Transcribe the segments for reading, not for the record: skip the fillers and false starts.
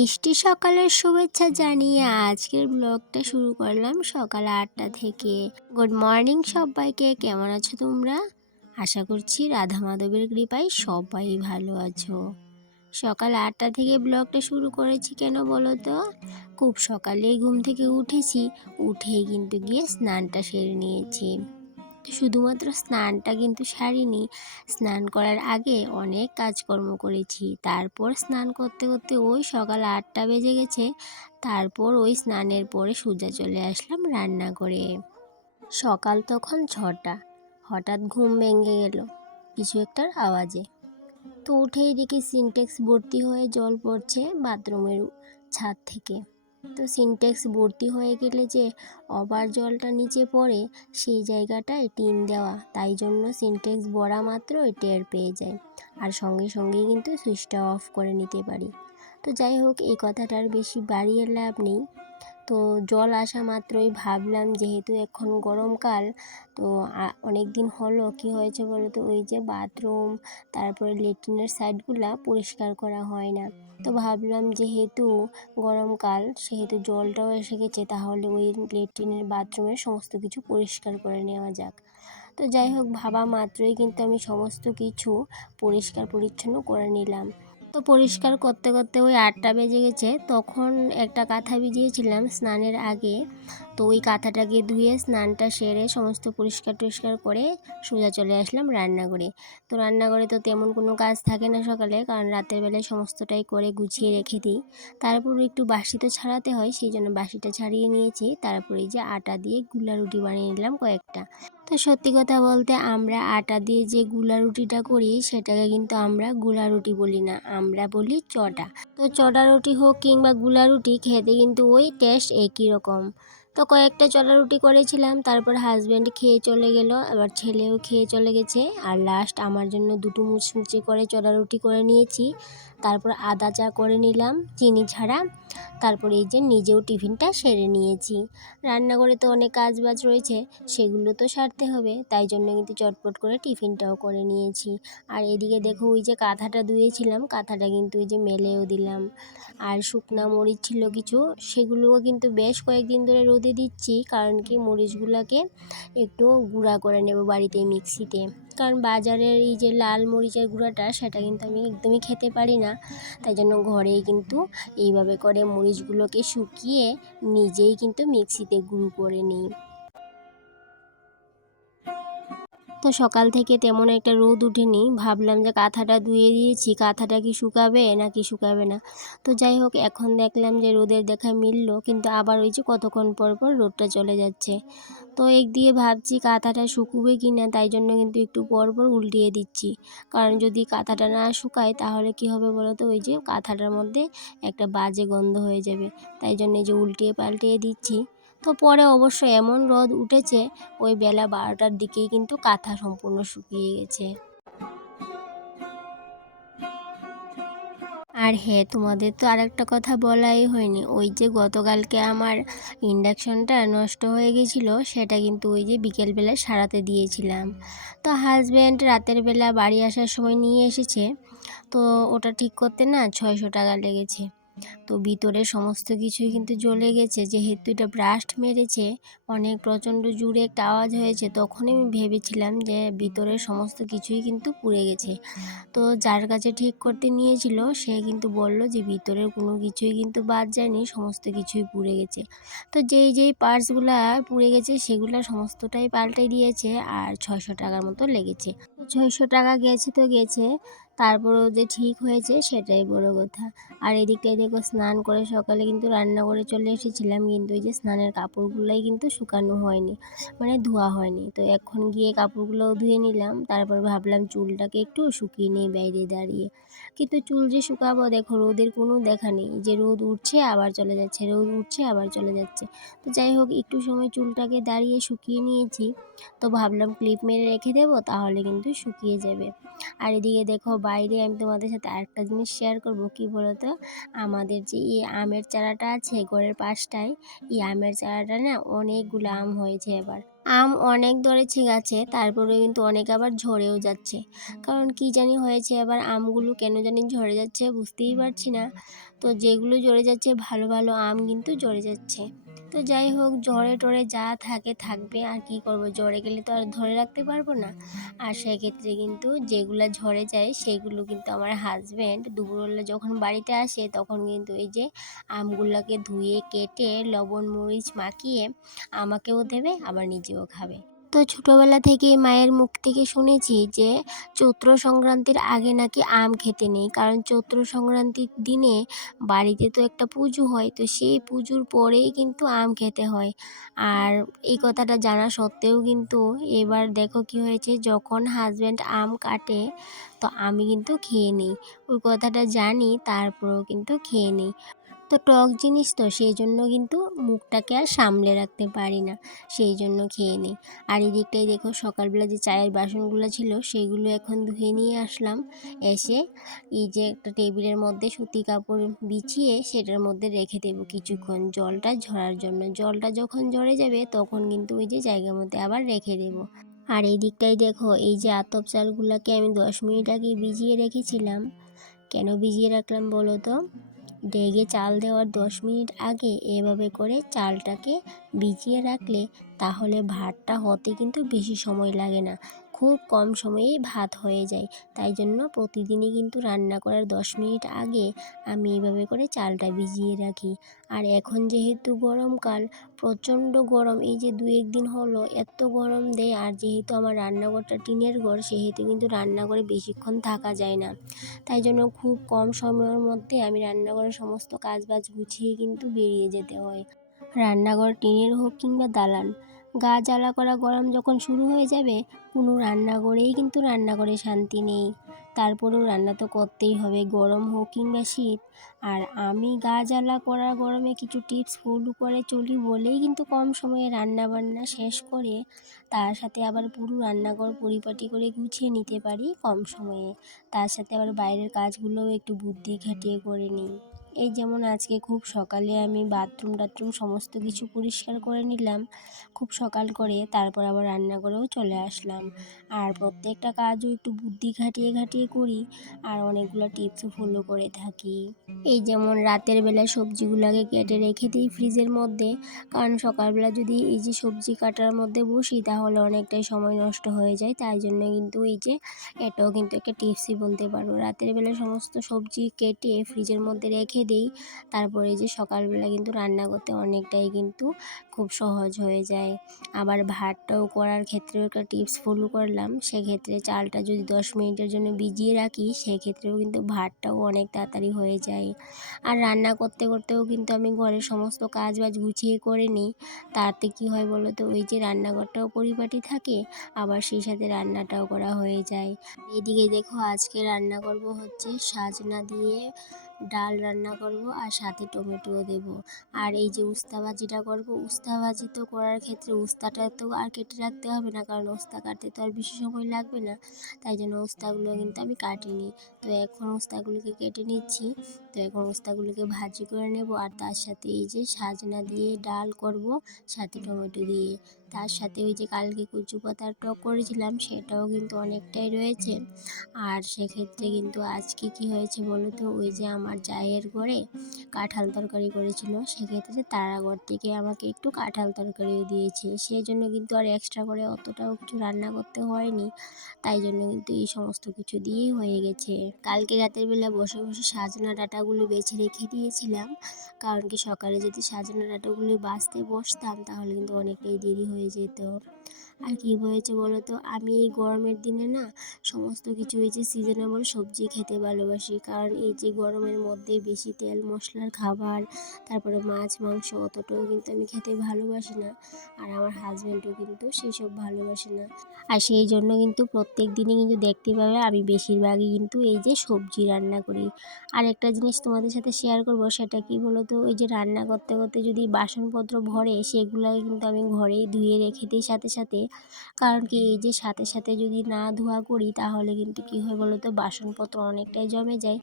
মিষ্টি সকালের শুভেচ্ছা জানিয়ে আজকের ব্লগটা শুরু করলাম সকাল ৮টা থেকে। গুড মর্নিং সবাইকে, কেমন আছো তোমরা? আশা করছি রাধা মাধবের কৃপায় সবাই ভালো আছো। সকাল ৮টা থেকে ব্লগটা শুরু করেছি কেন বলো তো? খুব সকালেই ঘুম থেকে উঠেছি, উঠেই কিন্তু গিয়ে স্নানটা সেরে নিয়েছি। শুধুমাত্র স্নানটা কিন্তু সারিনি, স্নান করার আগে অনেক কাজকর্ম করেছি। তারপর স্নান করতে করতে ওই সকাল ৮টা বেজে গেছে। তারপর ওই স্নানের পরে সোজা চলে আসলাম রান্নাঘরে। সকাল তখন ৬টা। হঠাৎ ঘুম ভেঙে গেল কিছু একটার আওয়াজে। তো উঠেই দেখি সিনটেক্স ভর্তি হয়ে জল পড়ছে বাথরুমের ছাদ থেকে। তো সিনটেক্স ভর্তি হয়ে গেলে যে আবার জলটা নিচে পড়ে, সেই জায়গাটায় টিন দেওয়া, তাই জন্য সিনটেক্স ভরা মাত্রই টের পেয়ে যায়, আর সঙ্গে সঙ্গেই কিন্তু সুইচটা অফ করে নিতে পারি। তো যাই হোক, এই কথাটার বেশি বাড়িয়ে লাভ নেই। তো জল আসা মাত্রই ভাবলাম, যেহেতু এখন গরমকাল, তো অনেক দিন হলো কি হয়েছে বলো তো, ওই যে বাথরুম তারপরে লেট্রিনের সাইডগুলা পরিষ্কার করা হয় না। তো ভাবলাম যেহেতু গরমকাল, সেহেতু জলটাও এসে গেছে, তাহলে ওই লেট্রিনের বাথরুমের সমস্ত কিছু পরিষ্কার করে নেওয়া যাক। তো যাই হোক, ভাবা মাত্রই কিন্তু আমি সমস্ত কিছু পরিষ্কার পরিচ্ছন্ন করে নিলাম। তো পরিষ্কার করতে করতে ওই ৮টা বেজে গেছে। তখন একটা কাঁথা ভিজিয়েছিলাম স্নানের আগে, তো ওই কাঁথাটাকে ধুয়ে স্নানটা সেরে সমস্ত পরিষ্কার টরিষ্কার করে সোজা চলে আসলাম রান্নাঘরে। তো রান্নাঘরে তো তেমন কোনো কাজ থাকে না সকালে, কারণ রাতের বেলায় সমস্তটাই করে গুছিয়ে রেখে দিই। তারপর একটু বাসি তো ছাড়াতে হয়, সেই জন্য বাসিটা ছাড়িয়ে নিয়েছি। তারপরে এই যে আটা দিয়ে গুলা রুটি বানিয়ে নিলাম কয়েকটা। তো সত্যি কথা বলতে, আমরা আটা দিয়ে যে গুলা রুটিটা করি সেটাকে কিন্তু আমরা গুলা রুটি বলি না, আমরা বলি চটা। তো চটা রুটি হোক কিংবা গুলা রুটি, খেতে কিন্তু ওই টেস্ট একই রকম। তো কয়েকটা চটা রুটি করেছিলাম, তারপর হাজব্যান্ড খেয়ে চলে গেল, আবার ছেলেও খেয়ে চলে গেছে, আর লাস্ট আমার জন্য দুটো মুচমুচি করে চটা রুটি করে নিয়েছি। তারপর আদা চা করে নিলাম চিনি ছাড়া। তারপরে এই যে নিজেও টিফিনটা সেরে নিয়েছি। রান্নাঘরে তো অনেক কাজ বাজ রয়েছে, সেগুলো তো সারতে হবে, তাই জন্য কিন্তু চটপট করে টিফিনটাও করে নিয়েছি। আর এদিকে দেখো, ওই যে কাঁথাটা ধুয়েছিলাম, কাঁথাটা কিন্তু ওই যে মেলেও দিলাম। আর শুকনা মরিচ ছিল কিছু, সেগুলোও কিন্তু বেশ কয়েকদিন ধরে রোদে দিচ্ছি, কারণ কি মরিচগুলোকে একটু গুঁড়া করে নেব বাড়িতে মিক্সিতে। কারণ বাজারের এই যে লাল মরিচের গুঁড়াটা, সেটা কিন্তু আমি একদমই খেতে পারি না, তাই জন্য ঘরেই কিন্তু এইভাবে করে মরিচগুলোকে শুকিয়ে নিজেই কিন্তু মিক্সিতে গুঁড়ো করে নিই। তো সকাল থেকে তেমন একটা রোদ উঠেনি, ভাবলাম যে কাঁথাটা ধুয়ে দিয়েছি, কাঁথাটা কি শুকাবে নাকি শুকাবে না। তো যাই হোক, এখন দেখলাম যে রোদের দেখা মিললো, কিন্তু আবার ওই যে কতক্ষণ পর পর রোদটা চলে যাচ্ছে। তো একদিকে ভাবছি কাঁথাটা শুকুবে কি না, তাই জন্য কিন্তু একটু পর পর উল্টিয়ে দিচ্ছি। কারণ যদি কাঁথাটা না শুকায় তাহলে কি হবে বলো তো, ওই যে কাঁথাটার মধ্যে একটা বাজে গন্ধ হয়ে যাবে, তাই জন্য এই যে উল্টিয়ে পাল্টিয়ে দিচ্ছি। তো পরে অবশ্য এমন রোদ উঠেছে, ওই বেলা 12টার দিকেই কিন্তু কাঁথা সম্পূর্ণ শুকিয়ে গেছে। আর হ্যাঁ, তোমাদের তো আরেকটা কথা বলাই হয়নি, ওই যে গতকালকে আমার ইন্ডাকশনটা নষ্ট হয়ে গেছিলো, সেটা কিন্তু ওই যে বিকেলবেলা সারাতে দিয়েছিলাম। তো হাজব্যান্ড রাতের বেলা বাড়ি আসার সময় নিয়ে এসেছে। তো ওটা ঠিক করতে না 600 টাকা লেগেছে। তো ভিতরে সমস্ত কিছুই কিন্তু জ্বলে গেছে, যেহেতু এটা ব্রাস্ট মেরেছে, অনেক প্রচণ্ড জোরে একটা আওয়াজ হয়েছে, তখনই আমি ভেবেছিলাম যে ভিতরের সমস্ত কিছুই কিন্তু পুড়ে গেছে। তো যার কাছে ঠিক করতে নিয়েছিল, সে কিন্তু বলল যে ভিতরের কোনো কিছুই কিন্তু বাদ যায়নি, সমস্ত কিছুই পুড়ে গেছে। তো যেই পার্টসগুলা পুড়ে গেছে সেগুলো সমস্তটাই পাল্টে দিয়েছে, আর 600 টাকার মতো লেগেছে। 600 টাকা গেছে তো গেছে, তারপরেও যে ঠিক হয়েছে সেটাই বড় কথা। আর এদিকটায় দেখো, স্নান করে সকালে কিন্তু রান্না করে চলে এসেছিলাম, কিন্তু ওই যে স্নানের কাপড়গুলোই কিন্তু শুকানো হয়নি, মানে ধোয়া হয়নি। তো এখন গিয়ে কাপড়গুলোও ধুয়ে নিলাম, তারপর ভাবলাম চুলটাকে একটু শুকিয়ে নিই বাইরে দাঁড়িয়ে। কিন্তু চুল যে শুকাবো, দেখো রোদের কোনো দেখা নেই, যে রোদ উঠছে আবার চলে যাচ্ছে, রোদ উঠছে আবার চলে যাচ্ছে। তো যাই হোক, একটু সময় চুলটাকে দাঁড়িয়ে শুকিয়ে নিয়েছি। তো ভাবলাম ক্লিপ মেরে রেখে দেবো, তাহলে কিন্তু শুকিয়ে যাবে। আর এদিকে দেখো, বাইরে আমি তোমাদের সাথে আরেকটা জিনিস শেয়ার করব, কি বলো তো, আমাদের যে এই আমের চারাটা আছে ঘরের পাশটায়, এই আমের চারাটা না অনেকগুলো আম হয়েছে এবার। আম অনেক ধরেছে গাছে, তারপরে কিন্তু অনেক আবার ঝরেও যাচ্ছে। কারণ কি জানি হয়েছে, এবার আমগুলো কেন জানি ঝরে যাচ্ছে বুঝতেই পারছি না। তো যেগুলো ঝরে যাচ্ছে ভালো ভালো আম কিন্তু ঝরে যাচ্ছে। তো যাই হোক, ঝড়ে টরে যা থাকে থাকবে, আর কি করব, ঝরে গেলে তো আর ধরে রাখতে পারবো না। আর সেক্ষেত্রে কিন্তু যেগুলো ঝরে যায় সেগুলো কিন্তু আমার হাজব্যান্ড দুপুরবেলা যখন বাড়িতে আসে তখন কিন্তু এই যে আমগুলোকে ধুয়ে কেটে লবণ মরিচ মাখিয়ে আমাকেও দেবে, আবার নিজেও খাবে। তো ছোটবেলা থেকেই মায়ের মুখ থেকে শুনেছি যে চৈত্র সংক্রান্তির আগে নাকি আম খেতে নেই, কারণ চৈত্র সংক্রান্তির দিনে বাড়িতে তো একটা পুজো হয়, তো সেই পুজোর পরেই কিন্তু আম খেতে হয়। আর এই কথাটা জানা সত্ত্বেও কিন্তু এবার দেখো কি হয়েছে, যখন হাজব্যান্ড আম কাটে তো আমি কিন্তু খেয়ে নিই। ওই কথাটা জানি তারপরেও কিন্তু খেয়ে নিই। তো টক জিনিস তো সেই জন্য কিন্তু মুখটাকে আর সামলে রাখতে পারি না, সেই জন্য খেয়ে নিই। আর এদিকটাই দেখো, সকালবেলা যে চায়ের বাসনগুলো ছিল সেগুলো এখন ধুয়ে নিয়ে আসলাম। এসে এই যে একটা টেবিলের মধ্যে সুতি কাপড় বিছিয়ে সেটার মধ্যে রেখে দেবো কিছুক্ষণ জলটা ঝরার জন্য। জলটা যখন ঝরে যাবে তখন কিন্তু ওই যে জায়গার মধ্যে আবার রেখে দেবো। আর এই দিকটাই দেখো, এই যে আতপ চালগুলোকে আমি 10 মিনিট আগে ভিজিয়ে রেখেছিলাম। কেন ভিজিয়ে রাখলাম বলো তো? ডেগে চাল দেওয়ার 10 মিনিট আগে এভাবে করে চালটাকে ভিজিয়ে রাখলে তাহলে ভাতটা হতে কিন্তু বেশি সময় লাগে না, খুব কম সময়েই ভাত হয়ে যায়। তাই জন্য প্রতিদিনই কিন্তু রান্না করার 10 মিনিট আগে আমি এইভাবে করে চালটা ভিজিয়ে রাখি। আর এখন যেহেতু গরমকাল, প্রচণ্ড গরম, এই যে 2-1 দিন হলো এত গরম দেয়, আর যেহেতু আমার রান্নাঘরটা টিনের ঘর সেহেতু কিন্তু রান্নাঘরে বেশিক্ষণ থাকা যায় না। তাই জন্য খুব কম সময়ের মধ্যে আমি রান্নাঘরের সমস্ত কাজবাজ গুছিয়ে কিন্তু বেরিয়ে যেতে হয়। রান্নাঘর টিনের হোক কিংবা দালান, গা জ্বালা করা গরম যখন শুরু হয়ে যাবে কোনো রান্নাঘরেই কিন্তু রান্নাঘরে শান্তি নেই। তারপরেও রান্না তো করতেই হবে, গরম হোক কিংবা শীত। আর আমি গা জ্বালা করা গরমে কিছু টিপস ফলো করে চলি বলেই কিন্তু কম সময়ে রান্না বান্না শেষ করে তার সাথে আবার পুরো রান্নাঘর পরিপাটি করে গুছিয়ে নিতে পারি কম সময়ে। তার সাথে আবার বাইরের কাজগুলোও একটু বুদ্ধি খাটিয়ে করে নিই। এই যেমন আজকে খুব সকালে আমি বাথরুম টাথরুম সমস্ত কিছু পরিষ্কার করে নিলাম খুব সকাল করে, তারপর আবার রান্নাঘরেও চলে আসলাম। আর প্রত্যেকটা কাজও একটু বুদ্ধি খাটিয়ে খাটিয়ে করি, আর অনেকগুলো টিপসও ফলো করে থাকি। এই যেমন রাতের বেলা সবজিগুলোকে কেটে রেখে দিই ফ্রিজের মধ্যে, কারণ সকালবেলা যদি এই যে সবজি কাটার মধ্যে বসি তাহলে অনেকটাই সময় নষ্ট হয়ে যায়। তাই জন্য কিন্তু এই যে এটাও কিন্তু একটা টিপসই বলতে পারো, রাতের বেলা সমস্ত সবজি কেটে ফ্রিজের মধ্যে রেখে দিই, তারপরে যে সকালবেলা কিন্তু রান্না করতে অনেকটাই কিন্তু খুব সহজ হয়ে যায়। আবার ভাতটাও করার ক্ষেত্রেও একটা টিপস ফলো করলাম, সেক্ষেত্রে চালটা যদি 10 মিনিটের জন্য ভিজিয়ে রাখি সেক্ষেত্রেও কিন্তু ভাতটাও অনেক তাড়াতাড়ি হয়ে যায়। আর রান্না করতে করতেও কিন্তু আমি ঘরের সমস্ত কাজ বাজ গুছিয়ে করে নিই, তাতে কি হয় বলো তো, ওই যে রান্নাঘরটাও পরিপাটি থাকে, আবার সেই সাথে রান্নাটাও করা হয়ে যায়। এদিকে দেখো, আজকে রান্না করব হচ্ছে সাজনা দিয়ে ডাল রান্না করব, আর সাথে টমেটোও দেব। আর এই যে উস্তা ভাজিটা করব, উস্তা ভাজি তো করার ক্ষেত্রে উস্তাটা তো আর কেটে রাখতে হবে না, কারণ উস্তা কাটতে তো আর বেশি সময় লাগবে না। তাই জন্য উস্তাগুলো কিন্তু আমি কাটিনি। তো এখন উস্তাগুলোকে কেটে নিচ্ছি। তো এখন উস্তাগুলোকে ভাজি করে নেব, আর তার সাথে এই যে সাজনা দিয়ে ডাল করব সাথে টমেটো দিয়ে। তার সাথে ওই যে কালকে কচু পাতার টক করেছিলাম সেটাও কিন্তু অনেকটাই রয়েছে। আর সেক্ষেত্রে কিন্তু আজকে কি হয়েছে বলো তো, ওই যে আমার জায়ের ঘরে কাঁঠাল তরকারি করেছিল, সেক্ষেত্রে তারা ঘর থেকে আমাকে একটু কাঁঠাল তরকারিও দিয়েছে, সেই জন্য কিন্তু আর এক্সট্রা করে অতটাও কিছু রান্না করতে হয়নি। তাই জন্য কিন্তু এই সমস্ত কিছু দিয়েই হয়ে গেছে। কালকে রাতের বেলা বসে বসে সাজনা ডাঁটাগুলো বেছে রেখে দিয়েছিলাম, কারণ কি সকালে যদি সাজনা ডাঁটাগুলো বাছতে বসতাম তাহলে কিন্তু অনেকটাই দেরি হয়ে যেত। আর কী হয়েছে বলো তো, আমি এই গরমের দিনে না সমস্ত কিছু এই যে সিজনেবল সবজি খেতে ভালোবাসি, কারণ এই যে গরমের মধ্যে বেশি তেল মশলার খাবার, তারপরে মাছ মাংস অতটাও কিন্তু আমি খেতে ভালোবাসি না। আর আমার হাজব্যান্ডও কিন্তু সেসব ভালোবাসে না। আর সেই জন্য কিন্তু প্রত্যেক দিনই কিন্তু দেখতে পাবে আমি বেশিরভাগই কিন্তু এই যে সবজি রান্না করি। আর একটা জিনিস তোমাদের সাথে শেয়ার করব, সেটা কি বলো তো, ওই যে রান্না করতে করতে যদি বাসনপত্র ভরে সেগুলোকে কিন্তু আমি ঘরেই ধুয়ে রেখে দিই সাথে সাথে, কারণ কি এই যে সাথে সাথে যদি না ধোয়া করি তাহলে কিন্তু কী হয় বলো তো, বাসনপত্র অনেকটাই জমে যায়।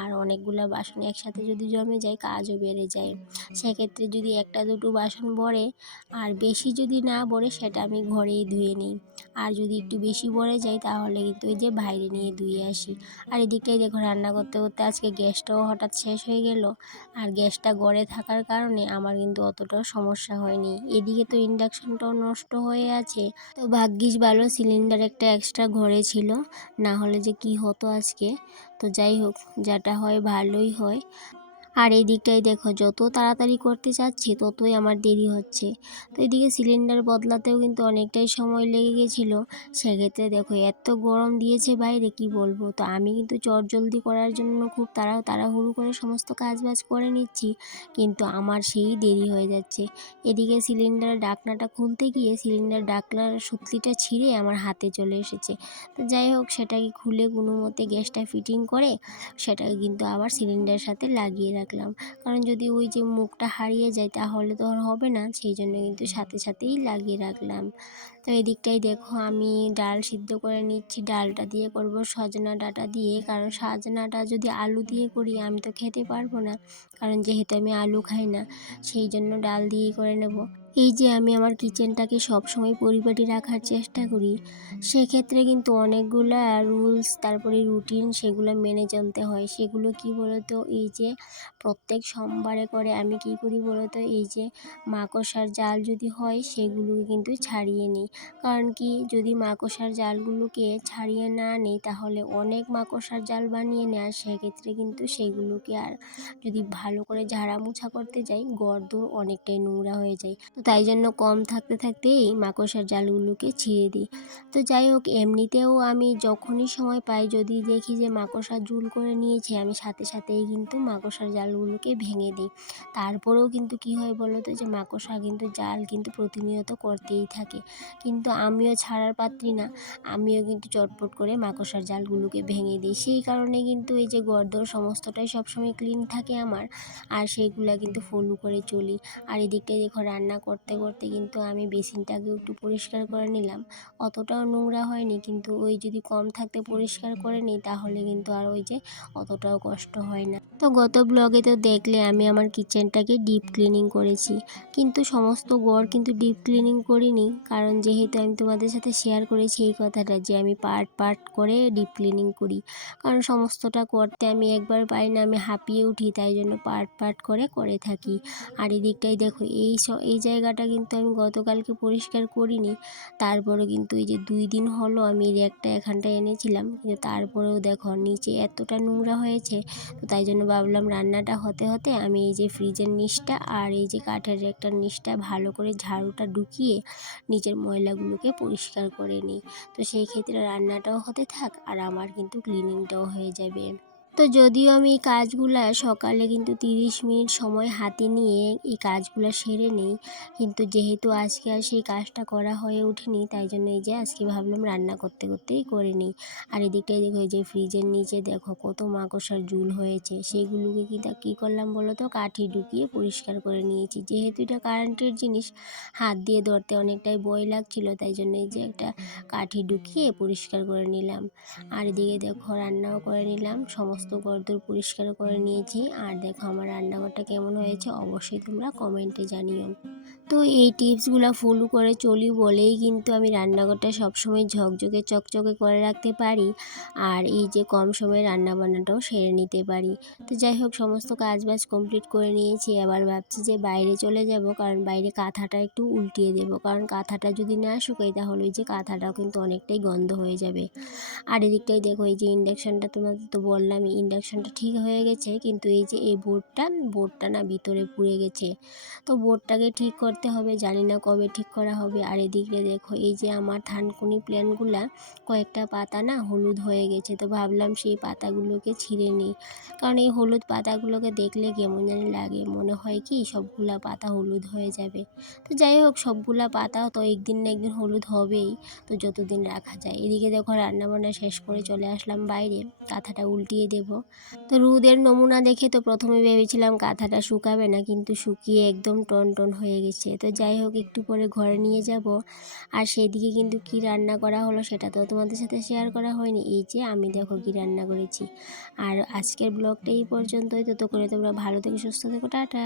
আর অনেকগুলো বাসন একসাথে যদি জমে যায় কাজও বেড়ে যায়। সেক্ষেত্রে যদি একটা দুটো বাসন পড়ে আর বেশি যদি না পড়ে সেটা আমি ঘরেই ধুয়ে নিই। আর যদি একটু বেশি পড়ে যায় তাহলে কিন্তু ওই যে বাইরে নিয়ে ধুয়ে আসি। আর এদিকটাই দেখো রান্না করতে করতে আজকে গ্যাসটাও হঠাৎ শেষ হয়ে গেল। আর গ্যাসটা গড়ে থাকার কারণে আমার কিন্তু অতটাও সমস্যা হয়নি। এদিকে তো ইন্ডাকশনটাও নষ্ট হয়ে আছে। তো ভাগ্যিস ভালো সিলিন্ডার একটা এক্সট্রা ঘরে ছিল, না হলে যে কি হতো আজকে। তো যাই হোক, যেটা হয় ভালোই হয়। আর এই দিকটাই দেখো যত তাড়াতাড়ি করতে চাচ্ছি ততই আমার দেরি হচ্ছে। তো এদিকে সিলিন্ডার বদলাতেও কিন্তু অনেকটাই সময় লেগে গেছিলো। সেক্ষেত্রে দেখো এত গরম দিয়েছে বাইরে কি বলবো। তো আমি কিন্তু চটজলদি করার জন্য খুব তাড়াহুড়ো করে সমস্ত কাজবাজ করে নিচ্ছি, কিন্তু আমার সেই দেরি হয়ে যাচ্ছে। এদিকে সিলিন্ডারের ঢাকনাটা খুলতে গিয়ে সিলিন্ডার ঢাকনার সুতলিটা ছিঁড়ে আমার হাতে চলে এসেছে। তো যাই হোক, সেটাকে খুলে কোনো মতে গ্যাসটা ফিটিং করে সেটাকে কিন্তু আবার সিলিন্ডারের সাথে লাগিয়ে রাখলাম। কারণ যদি ওই যে মুখটা হারিয়ে যায় তাহলে তো আর হবে না, সেই জন্য কিন্তু সাথে সাথেই লাগিয়ে রাখলাম। তো এদিকটাই দেখো আমি ডাল সিদ্ধ করে নিচ্ছি। ডালটা দিয়ে করব সজনা ডাঁটা দিয়ে, কারণ সজনাটা যদি আলু দিয়ে করি আমি তো খেতে পারবো না, কারণ যেহেতু আমি আলু খাই না, সেই জন্য ডাল দিয়েই করে নেব। এই যে আমি আমার কিচেনটাকে সবসময় পরিপাটি রাখার চেষ্টা করি, সেক্ষেত্রে কিন্তু অনেকগুলা রুলস তারপরে রুটিন সেগুলো মেনে চলতে হয়। সেগুলো কি বলতো, এই যে প্রত্যেক সোমবারে করে আমি কি করি বলতো, এই যে মাকড়সার জাল যদি হয় সেগুলোকে কিন্তু ছাড়িয়ে নিই। কারণ কি, যদি মাকড়সার জালগুলোকে ছাড়িয়ে না নিই তাহলে অনেক মাকড়সার জাল বানিয়ে নেয়, আর সেক্ষেত্রে কিন্তু সেগুলোকে আর যদি ভালো করে ঝাড়া মোছা করতে যাই ঘরদোর অনেকটাই নোংরা হয়ে যায়। তো তাই জন্য কম থাকতে থাকতেই মাকড়সার জালগুলোকে ছিঁড়ে দিই। তো যাই হোক, এমনিতেও আমি যখনই সময় পাই যদি দেখি যে মাকড়সা ঝুল করে নিয়েছে আমি সাথে সাথেই কিন্তু মাকড়সার জালগুলোকে ভেঙে দিই। তারপরেও কিন্তু কি হয় বলো তো, যে মাকড়সা কিন্তু জাল কিন্তু প্রতিনিয়ত করতেই থাকে, কিন্তু আমিও ছাড়ার পাত্রী না। আমিও কিন্তু চটপট করে মাকড়সার জালগুলোকে ভেঙে দিই। সেই কারণে কিন্তু এই যে ঘরদোর সমস্তটাই সবসময় ক্লিন থাকে আমার, আর সেইগুলা কিন্তু ফলো করে চলি। আর এদিকটায় দেখো রান্না করতে করতে কিন্তু আমি বেসিনটাকেও একটু পরিষ্কার করে নিলাম। অতটাও নোংরা হয়নি, কিন্তু ওই যদি কম থাকতে পরিষ্কার করে নিই তাহলে কিন্তু আর ওই যে অতটাও কষ্ট হয় না। তো গত ব্লগে তো দেখলে আমি আমার কিচেনটাকে ডিপ ক্লিনিং করেছি, কিন্তু সমস্ত ঘর কিন্তু ডিপ ক্লিনিং করিনি, কারণ যেহেতু আমি তোমাদের সাথে শেয়ার করেছি এই কথাটা যে আমি পার্ট পার্ট করে ডিপ ক্লিনিং করি, কারণ সমস্তটা করতে আমি একবার পারি না, আমি হাঁপিয়ে উঠি, তাই জন্য পার্ট পার্ট করে থাকি। আর এদিকটাই দেখো এই জায়গাটা কিন্তু আমি গতকালকে পরিষ্কার করিনি, তারপরেও কিন্তু এই যে 2 দিন হলো আমি এই র্যাকটা এখানটা এনেছিলাম, কিন্তু তারপরেও দেখো নিচে এতটা নোংরা হয়েছে। তো তাই জন্য ভাবলাম রান্নাটা হতে হতে আমি এই যে ফ্রিজের নিচটা আর এই যে কাঠের র্যাকটার নিচটা ভালো করে ঝাড়ুটা ঢুকিয়ে নিচের ময়লাগুলোকে পরিষ্কার করে নিই। তো সেই ক্ষেত্রে রান্নাটাও হতে থাক আর আমার কিন্তু ক্লিনিংটাও হয়ে যাবে। তো যদিও আমি এই কাজগুলা সকালে কিন্তু 30 মিনিট সময় হাতে নিয়ে এই কাজগুলো সেরে নিই, কিন্তু যেহেতু আজকে আর সেই কাজটা করা হয়ে ওঠেনি, তাই জন্য এই যে আজকে ভাবলাম রান্না করতে করতেই করে নিই। আর এদিকটাই দেখো এই যে ফ্রিজের নিচে দেখো কত মাকড়সার ঝুল হয়েছে, সেইগুলোকে কী করলাম বলো তো, কাঠি ঢুকিয়ে পরিষ্কার করে নিয়েছি। যেহেতু এটা কারেন্টের জিনিস, হাত দিয়ে ধরতে অনেকটাই ভয় লাগছিল, তাই জন্য এই যে একটা কাঠি ঢুকিয়ে পরিষ্কার করে নিলাম। আর এদিকে দেখো রান্নাও করে নিলাম, সমস্ত ঘরদোর পরিষ্কার করে নিয়েছি। আর দেখো আমার রান্নাঘরটা কেমন হয়েছে অবশ্যই তোমরা কমেন্টে জানিও। তো এই টিপসগুলো ফলো করে চলি বলেই কিন্তু আমি রান্নাঘরটা সবসময় ঝকঝকে চকচকে করে রাখতে পারি, আর এই যে কম সময়ে রান্নাবান্নাটাও সেরে নিতে পারি। তো যাই হোক, সমস্ত কাজবাজ কমপ্লিট করে নিয়েছি। এবার ভাবছি যে বাইরে চলে যাব, কারণ বাইরে কাঁথাটা একটু উল্টিয়ে দেব, কারণ কাঁথাটা যদি না শুকাই তাহলে ওই যে কাঁথাটাও কিন্তু অনেকটাই গন্ধ হয়ে যাবে। আর এদিকটাই দেখো এই যে ইন্ডাকশানটা তোমাদের তো বললাম ইন্ডাকশানটা ঠিক হয়ে গেছে, কিন্তু এই যে এই বোর্ডটা না ভিতরে পুড়ে গেছে। তো বোর্ডটাকে ঠিক করতে হবে, জানি না কবে ঠিক করা হবে। আর এদিকে দেখো এই যে আমার থানকুনি প্ল্যান্টগুলা কয়েকটা পাতা না হলুদ হয়ে গেছে, তো ভাবলাম সেই পাতাগুলোকে ছিঁড়ে নিই, কারণ এই হলুদ পাতাগুলোকে দেখলে কেমন জানি লাগে, মনে হয় কি সবগুলা পাতা হলুদ হয়ে যাবে। তো যাই হোক, সবগুলা পাতাও তো একদিন না একদিন হলুদ হবেই, তো যতদিন রাখা যায়। এদিকে দেখো রান্নাবান্না শেষ করে চলে আসলাম বাইরে, কাঁথাটা উল্টিয়ে দেব। নেব। তো রোদের নমুনা দেখে তো প্রথমে ভেবেছিলাম কাঁথাটা শুকাবে না, কিন্তু শুকিয়ে একদম টন হয়ে গেছে। তো যাই হোক, একটু পরে ঘরে নিয়ে যাব। আর সেদিকে কিন্তু কি রান্না করা হলো সেটা তো তোমাদের সাথে শেয়ার করা হয়নি। এই যে আমি দেখো কি রান্না করেছি। আর আজকের ব্লগটা এই পর্যন্তই। ততক্ষণে তোমরা ভালো থেকো, সুস্থ থেকো, টাটা।